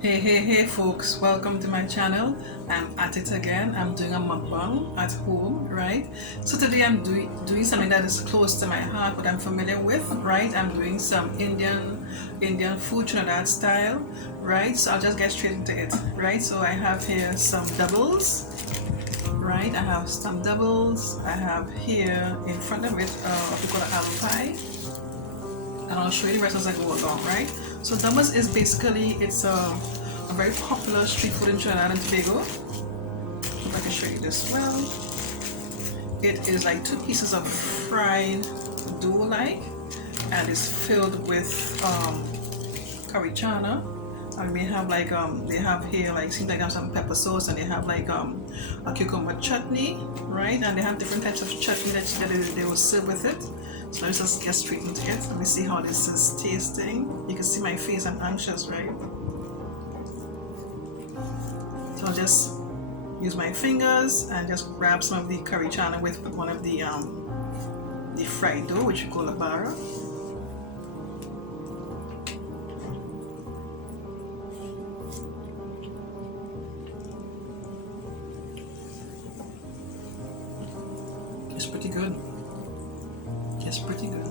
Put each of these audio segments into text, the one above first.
Hey folks, welcome to my channel. I'm at it again. I'm doing a mukbang at home, right? So today I'm doing something that is close to my heart, what I'm familiar with, right? I'm doing some Indian food, Trinidad style, right? So I'll just get straight into it, right? So I have here some doubles, right? I have some doubles. I have here in front of it what we call an aloo pie, and I'll show you the rest as I go along, right? So doubles is basically, it's a very popular street food in Trinidad and Tobago. If I can show you this well. It is like 2 pieces of fried dough-like, and it's filled with curry channa. And we have like they have here like, seems like they have some pepper sauce, and they have like a cucumber chutney, right? And they have different types of chutney that they will serve with it. So let's just get straight into it. Let me see how this is tasting. You can see my face, I'm anxious, right? So I'll just use my fingers and just grab some of the curry channa with one of the fried dough, which we call a bara. It's pretty good. It's pretty good.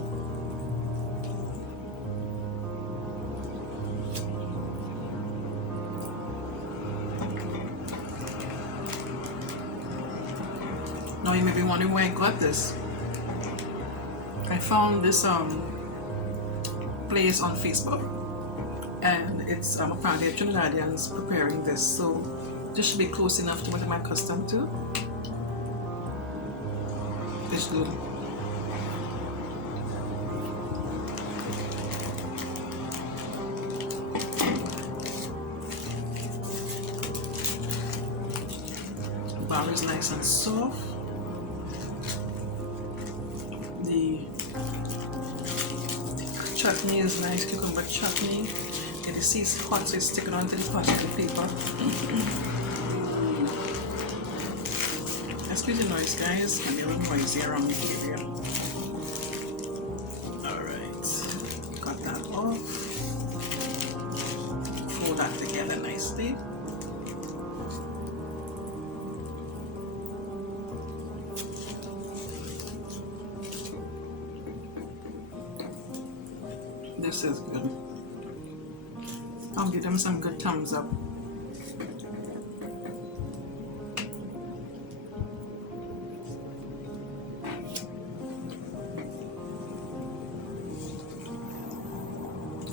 Now you may be wondering where I got this. I found this place on Facebook, and it's apparently Trinidadians preparing this, so this should be close enough to what I'm accustomed to. It's good. The bar is nice and soft. The chutney is nice, cucumber chutney. And the seeds hot, so it's sticking onto the plastic paper. Excuse the noise, guys. Can be a little noisy around the area. Alright, got that off. Fold that together nicely. This is good. I'll give them some good thumbs up.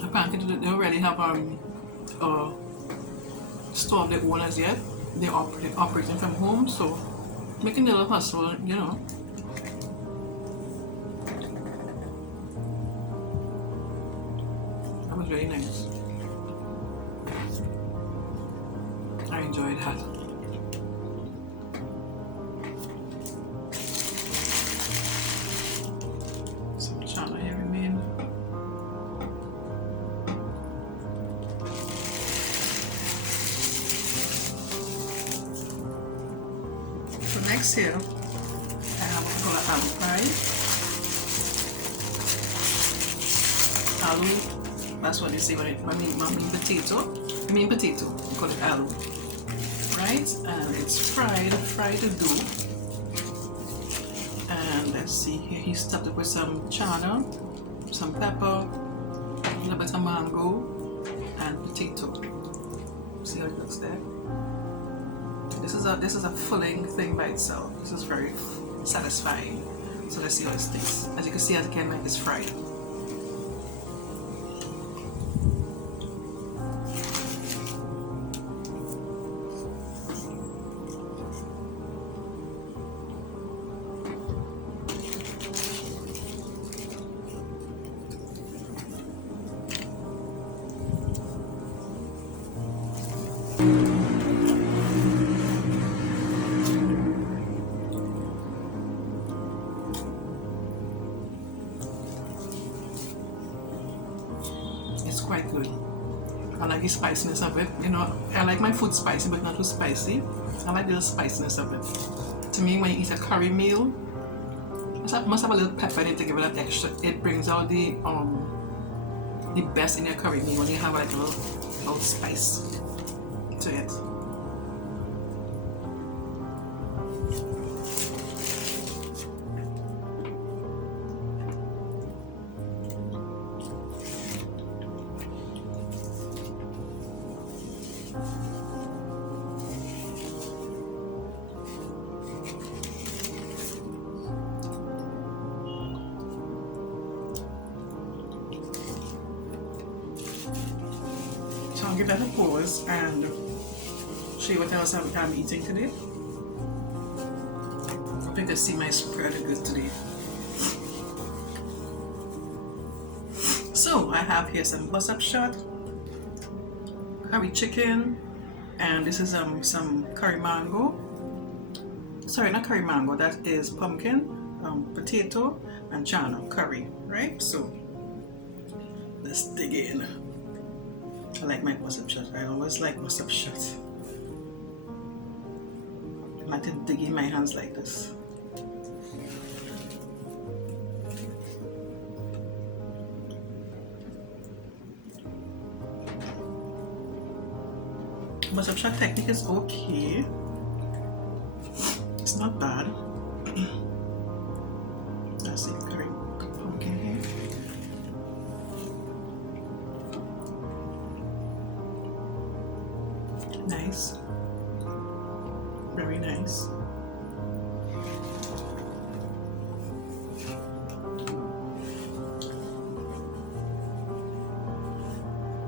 Apparently they already have store the owners yet. They're operating from home, so making a little hustle, you know. That was very nice. I enjoyed that. Some channa here remain. So next here, I have what we call an aloo pie. Aloo, that's what they say when I mean potato. I mean potato, we call it aloo. Right? And it's fried dough. And let's see here, he stuffed it with some channa, some pepper, a little bit of mango, and potato. See how it looks there? This is a filling thing by itself. This is very satisfying. So let's see how it tastes. As you can see, again, it's fried. It's quite good. I like the spiciness of it. You know, I like my food spicy, but not too spicy. I like the spiciness of it. To me, when you eat a curry meal, it's must have a little pepper in it to give it that extra. It brings out the best in your curry meat when you have like a little spice to it. So I'll give that a pause and show you what else I'm eating today. I think I see my spread good today. So I have here some bus-up shot, curry chicken, and this is some curry mango. Sorry, not curry mango, that is pumpkin, potato, and channa curry, right? So let's dig in. I like my bus-up shot. I always like bus-up shot. I like to dig in my hands like this. Bus-up shot technique is okay. It's not bad. That's it, curry pumpkin here. Nice. Very nice.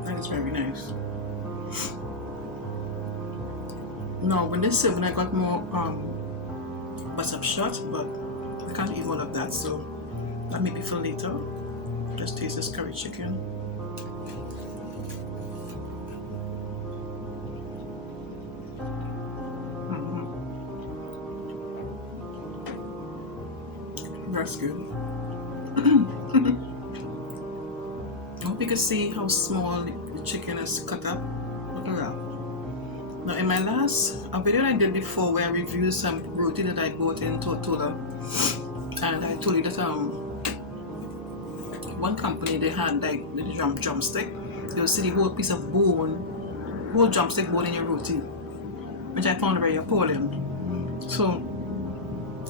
That is very nice. Now when they serve, I got more bus-up shot, but I can't eat all of that, so that may be for later. Just taste this curry chicken. That's good. I hope you can see how small the chicken is cut up. Look at that. Now in my last video I did before where I reviewed some roti that I bought in Tortola, and I told you that one company they had like the drumstick. You'll see the whole piece of bone, whole drumstick bone in your roti, which I found very appalling. So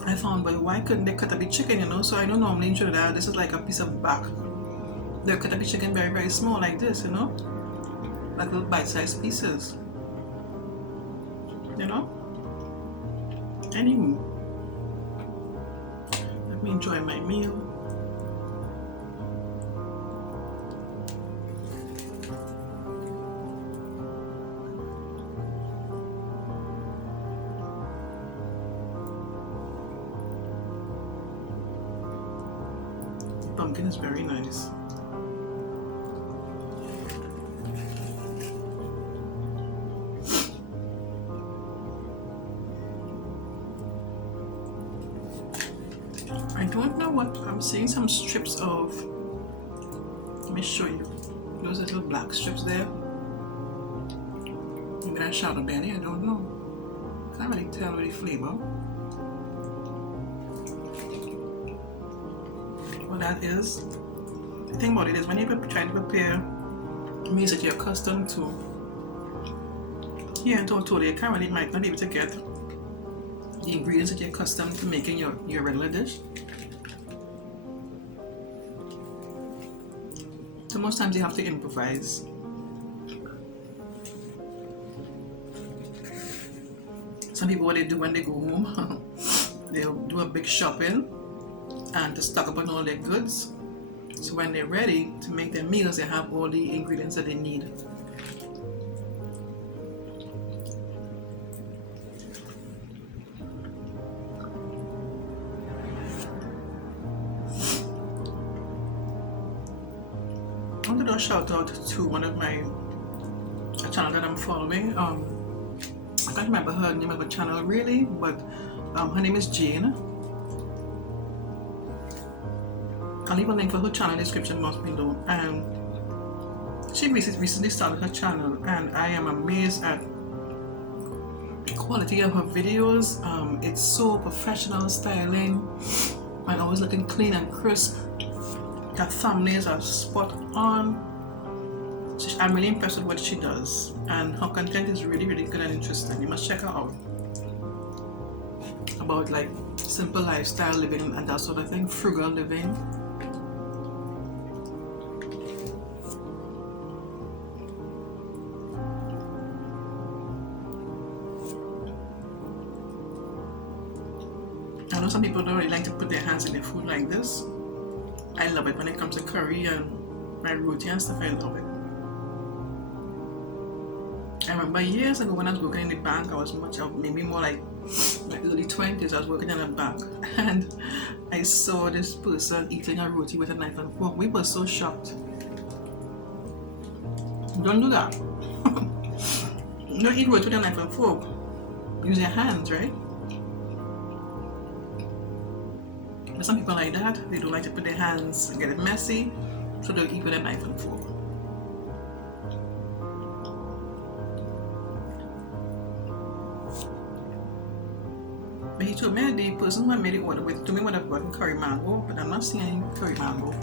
I found, but why couldn't they cut up the chicken, you know? So I don't normally in Trinidad, this is like a piece of back. They cut up the chicken very, very small like this, you know? Like little bite-sized pieces. You know? Anywho, let me enjoy my meal. Pumpkin is very nice. I don't know what I'm seeing, some strips of, let me show you those little black strips there. Maybe that's shadow belly, I don't know. Can't really tell the flavor. What that is, the thing about it is when you try to prepare meals that you're accustomed to here in Tortola, you can't really, might not be able to get the ingredients that you're accustomed to making your regular dish. So most times you have to improvise. Some people, what they do when they go home, they'll do a big shopping and to stock up on all their goods. So when they're ready to make their meals, they have all the ingredients that they need. I want to do a shout out to one of my channel that I'm following. I can't remember her name of the channel really, but her name is Jane. I'll leave a link for her channel in the description box below. And she recently started her channel, and I am amazed at the quality of her videos. It's so professional styling. and always looking clean and crisp. Her thumbnails are spot on. I'm really impressed with what she does, and her content is really good and interesting. You must check her out. About like simple lifestyle living and that sort of thing, frugal living. I know some people don't really like to put their hands in their food like this. I love it when it comes to curry and my roti and stuff. I love it. I remember years ago when I was working in the bank, I was maybe more like my early 20s. I was working in a bank and I saw this person eating a roti with a knife and fork. We were so shocked. Don't do that. Don't eat roti with a knife and fork. Use your hands, right? But some people like that. They don't like to put their hands and get it messy, so they'll eat with a knife and fork. But he told me the person who I made the order with told me what I've gotten curry mango, but I'm not seeing any curry mango.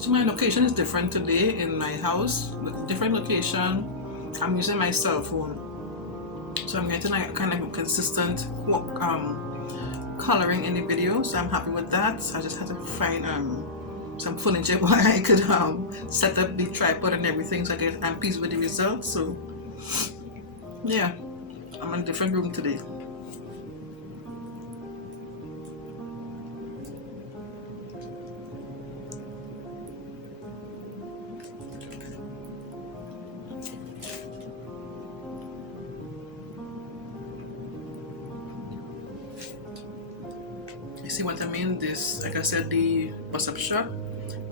So my location is different today in my house, different location. I'm using my cell phone, so I'm getting like kind of consistent coloring in the video, so I'm happy with that. I just had to find some furniture where I could set up the tripod and everything, so I'm pleased with the results. So yeah, I'm in a different room today. You see what I mean? This, like I said, the bus-up shop,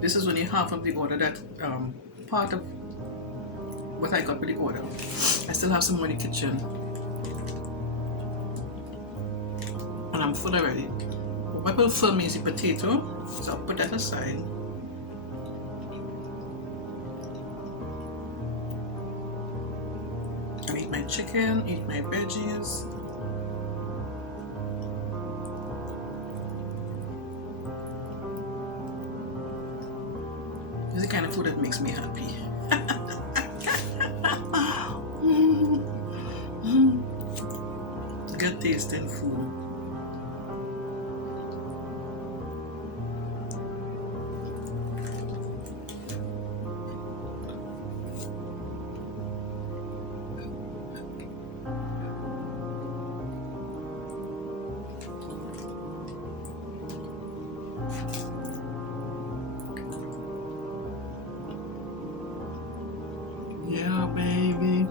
this is only half of the order, that part of what I got with the order. I still have some more in the kitchen. And I'm full already. What will fill me is the potato, so I'll put that aside. I eat my chicken, eat my veggies. This is the kind of food that makes me happy. Good tasting food. Yeah, baby.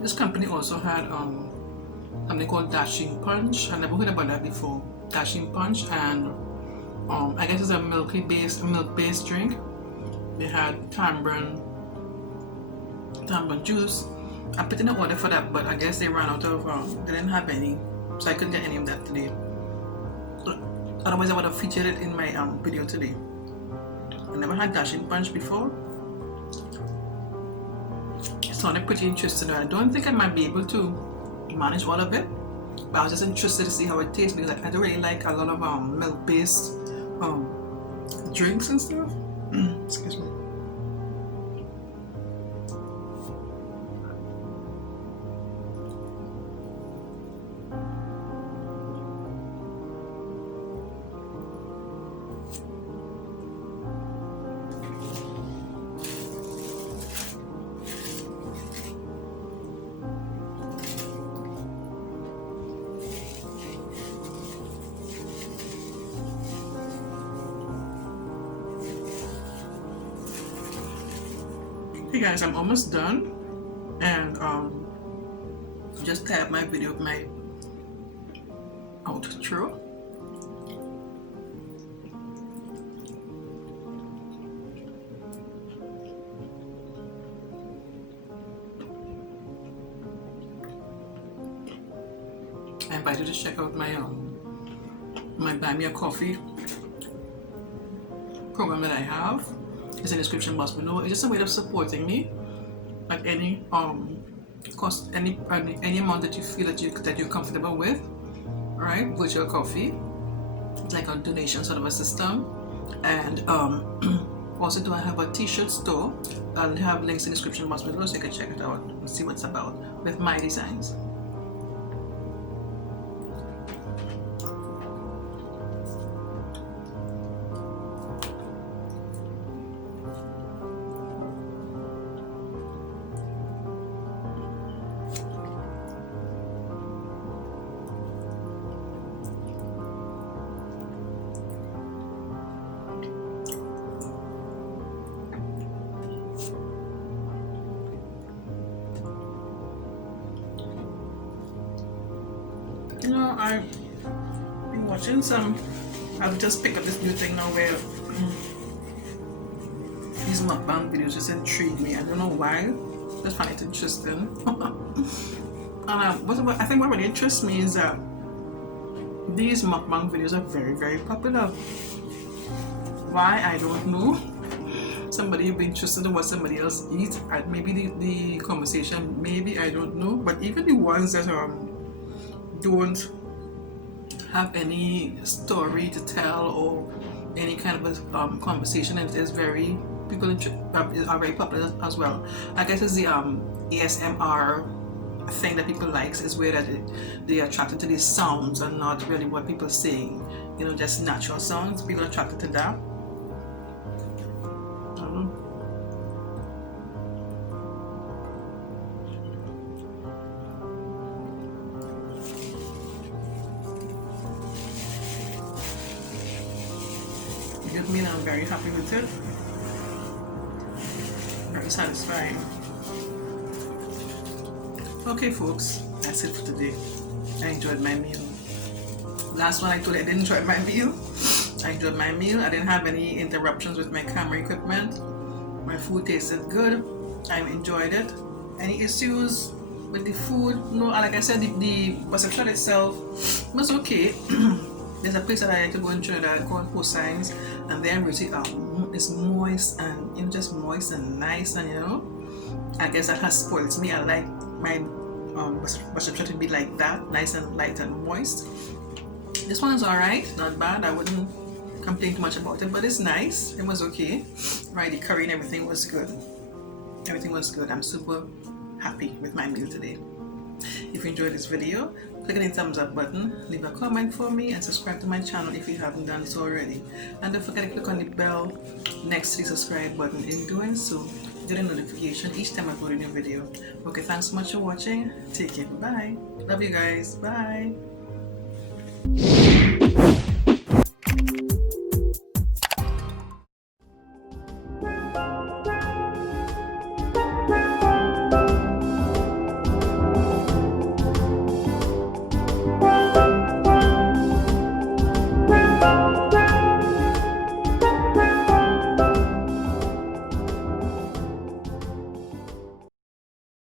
This company also had something called Dashing Punch. I never heard about that before. Dashing Punch, and I guess it's a milk-based drink. They had tamarind juice. I put in an order for that, but I guess they ran out of. They didn't have any, so I couldn't get any of that today. Otherwise, I would have featured it in my video today. I never had Dashing Punch before. It sounded pretty interesting. I don't think I might be able to manage all of it, but I was just interested to see how it tastes, because I don't really like a lot of milk-based drinks and stuff. Excuse me. Hey guys, I'm almost done, and just type my video of my outro. I invite you to check out my Buy Me a Coffee program that I have. It's in the description box below. It's just a way of supporting me at any cost, any amount that you feel that you're comfortable with. Right, virtual coffee. It's like a donation sort of a system. And also do I have a t-shirt store. I'll have links in the description box below so you can check it out and see what it's about with my designs. You know, I've been watching some. I've just picked up this new thing now where these mukbang videos just intrigue me. I don't know why. Just find it interesting. And I think what really interests me is that these mukbang videos are very, very popular. Why? I don't know. Somebody will be interested in what somebody else eats. Maybe the conversation. Maybe I don't know. But even the ones that don't have any story to tell or any kind of a conversation, it is very people are very popular as well. I guess it's the ASMR thing that people like, is where that they're attracted to these sounds and not really what people are saying, you know, just natural sounds. People are attracted to that. Good meal, I'm very happy with it. Very satisfying. Okay folks, that's it for today. I enjoyed my meal. Last one I told you I didn't enjoy my meal. I enjoyed my meal. I didn't have any interruptions with my camera equipment. My food tasted good. I enjoyed it. Any issues with the food? No, like I said, the basachal itself was okay. There's a place that I like to go in Trinidad called Poseidon's, and they're really it's moist and, you know, just moist and nice, and you know, I guess that has spoiled me. I like my basachal to be like that, nice and light and moist. This one is alright, not bad. I wouldn't complain too much about it, but it's nice. It was okay. Right, the curry and everything was good. Everything was good. I'm super happy with my meal today. If you enjoyed this video, click on the thumbs up button, leave a comment for me, and subscribe to my channel if you haven't done so already. And don't forget to click on the bell next to the subscribe button. In doing so, get a notification each time I upload a new video. Okay, thanks so much for watching. Take care. Bye. Love you guys. Bye.